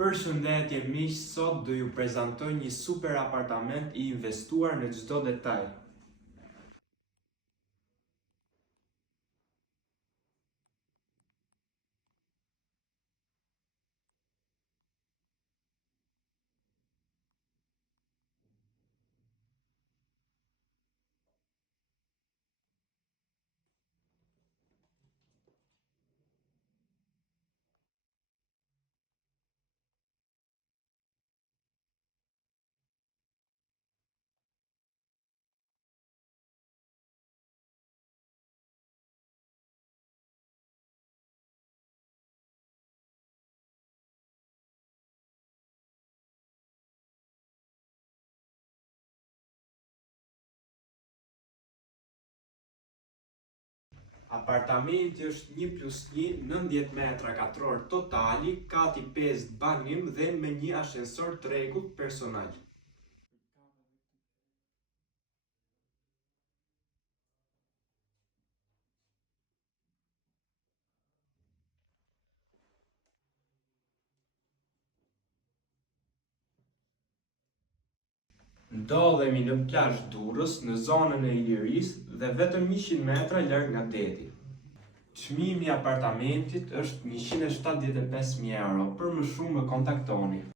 Përshëndetje miq, sot do ju prezantoj një super apartament i investuar në çdo detaj. Apartamenti është 1+1, 90 metra katror totali, gati 5 banim dhe me një ashensor të rregullt personal. Ndodhemi në plazh Durrës, në zonën e Ilirisë dhe vetëm 100 metra larg nga deti. Çmimi i apartamentit është 175.000 euro. Për më shumë më kontaktoni.